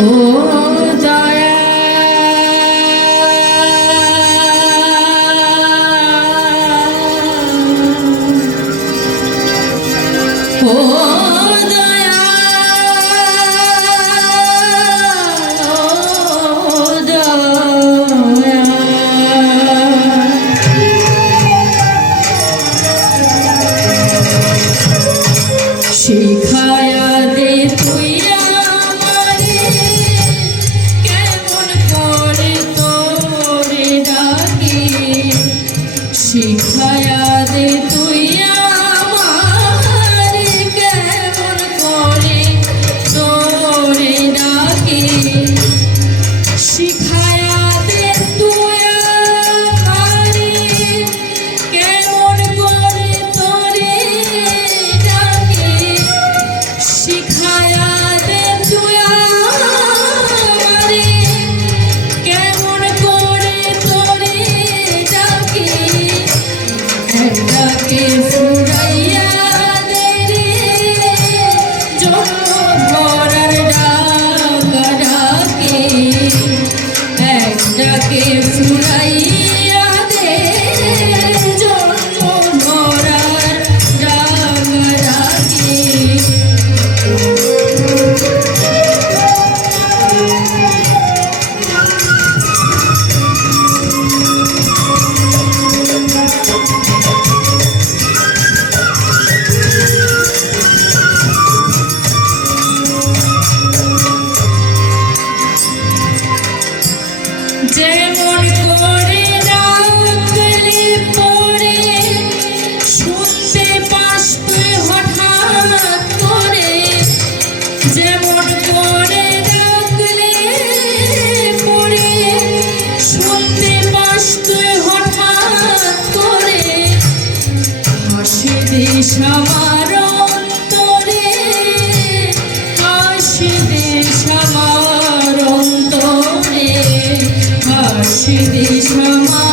amor. give see these from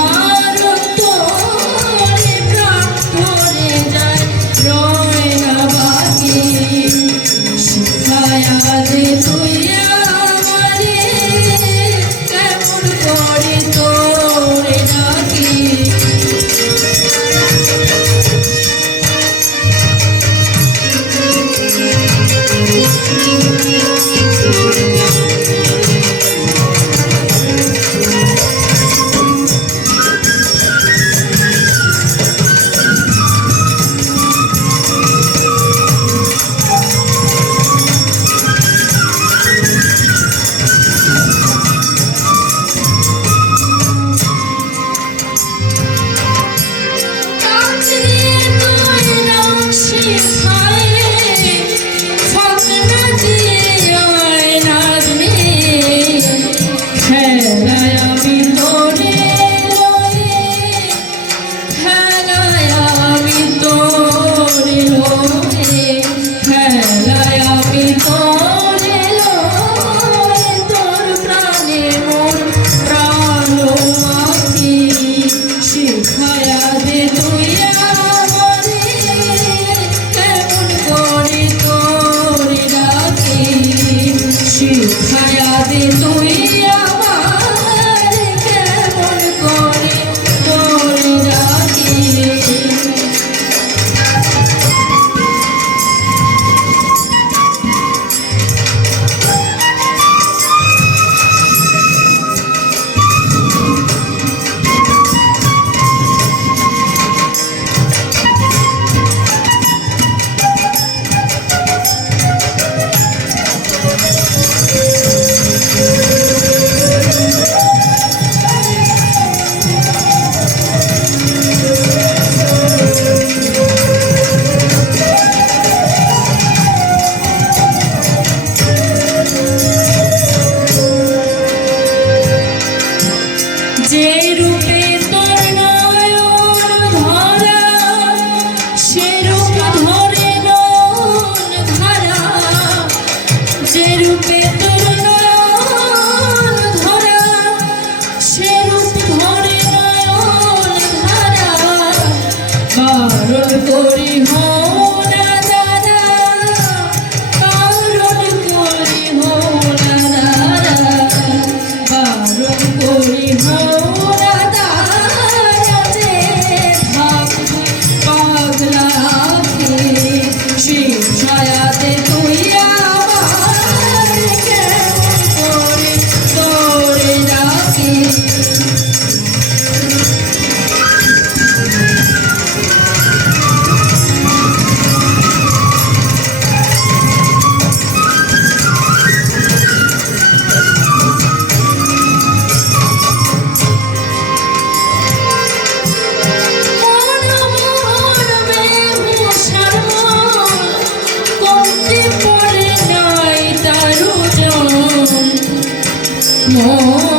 amor.